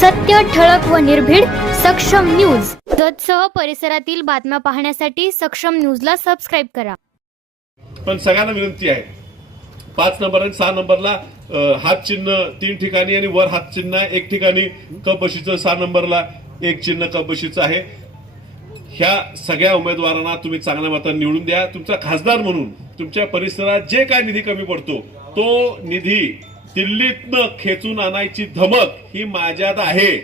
सत्य, ठळक व निर्भीड सक्षम न्यूज. जतसह परिसरातील बातम्या पाहण्यासाठी सक्षम न्यूजला सबस्क्राइब करा. पण सगळ्यांना विनंती आहे, 5 नंबर आणि 6 नंबरला हात चिन्ह 3 ठिकाणी आणि वर हात चिन्ह 1 ठिकाणी, कपबशीचं 6 नंबरला 1 चिन्ह कपबशीचं आहे. ह्या सगळ्या उमेदवारांना तुम्ही चांगल्या मतांनी निवडून द्या. तुमचा खासदार म्हणून तुमच्या परिसरात जे काय निधी कमी पडतो तो निधी दिल्लीतनं खेचून आणायची धमक ही माझ्यात आहे.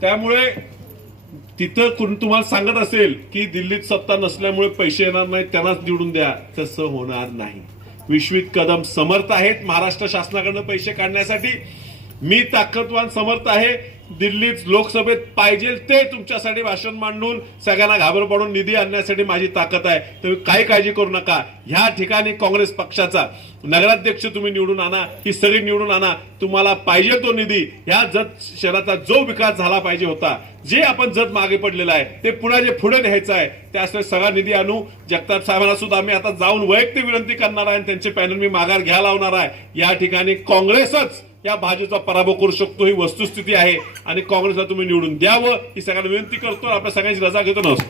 त्यामुळे तिथं कोण तुम्हाला सांगत असेल की दिल्लीत सत्ता नसल्यामुळे पैसे येणार नाहीत, त्यांनाच निवडून द्या, तसं होणार नाही. विश्वित कदम समर्थ आहेत महाराष्ट्र शासनाकडनं पैसे काढण्यासाठी. मी ताकदवान समर्थ आहे. दिल्लीत लोकसभेत पाहिजे ते तुमच्यासाठी भाषण मांडून सगळ्यांना घाबर पाडून निधी आणण्यासाठी माझी ताकद आहे. तुम्ही काही काळजी करू नका. ह्या ठिकाणी काँग्रेस पक्षाचा नगराध्यक्ष तुम्ही निवडून आणा, ही सगळी निवडून आणा. तुम्हाला पाहिजे तो निधी, ह्या जत शहराचा जो विकास झाला पाहिजे होता, जे आपण जत मागे पडलेला आहे ते पुढे न्यायचं आहे, त्यासाठी सगळा निधी आणू. जगताप साहेबांना सुद्धा आम्ही आता जाऊन वैयक्तिक विनंती करणार आहे आणि त्यांचे पॅनल मी माघार घ्यायला लावणार आहे. या ठिकाणी काँग्रेसच या भाजपचा पराभव करू शकतो, ही वस्तुस्थिती आहे आणि काँग्रेसला तुम्ही निवडून द्यावं ही सगळ्यांना विनंती करतो. आपल्या सगळ्यांची रजा घेतो. नमस्कार.